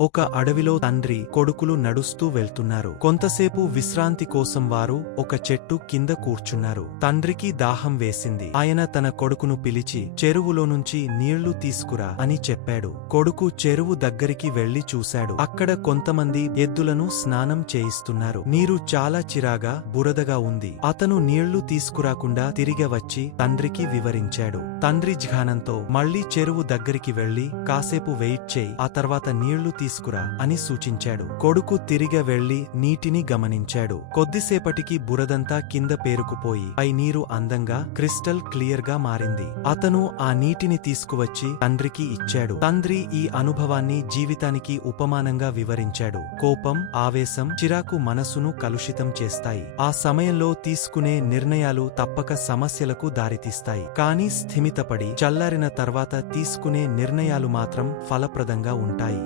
ఒక అడవిలో తండ్రి కొడుకులు నడుస్తూ వెళ్తున్నారు. కొంతసేపు విశ్రాంతి కోసం వారు ఒక చెట్టు కింద కూర్చున్నారు. తండ్రికి దాహం వేసింది. ఆయన తన కొడుకును పిలిచి చెరువులో నుంచి నీళ్లు తీసుకురా అని చెప్పాడు. కొడుకు చెరువు దగ్గరికి వెళ్లి చూశాడు. అక్కడ కొంతమంది ఎద్దులను స్నానం చేయిస్తున్నారు. నీరు చాలా చిరాగా బురదగా ఉంది. అతను నీళ్లు తీసుకురాకుండా తిరిగి వచ్చి తండ్రికి వివరించాడు. తండ్రి జ్ఞానంతో మళ్లీ చెరువు దగ్గరికి వెళ్లి కాసేపు వెయిట్ చేయి, ఆ తర్వాత నీళ్లు తీసుకురా అని సూచించాడు. కొడుకు తిరిగి వెళ్లి నీటిని గమనించాడు. కొద్దిసేపటికి బురదంతా కింద పేరుకుపోయి పై నీరు అందంగా క్రిస్టల్ క్లియర్ గా మారింది. అతను ఆ నీటిని తీసుకువచ్చి తండ్రికి ఇచ్చాడు. తండ్రి ఈ అనుభవాన్ని జీవితానికి ఉపమానంగా వివరించాడు. కోపం, ఆవేశం, చిరాకు మనసును కలుషితం చేస్తాయి. ఆ సమయంలో తీసుకునే నిర్ణయాలు తప్పక సమస్యలకు దారితీస్తాయి. కానీ స్థిమితపడి చల్లారిన తర్వాత తీసుకునే నిర్ణయాలు మాత్రం ఫలప్రదంగా ఉంటాయి.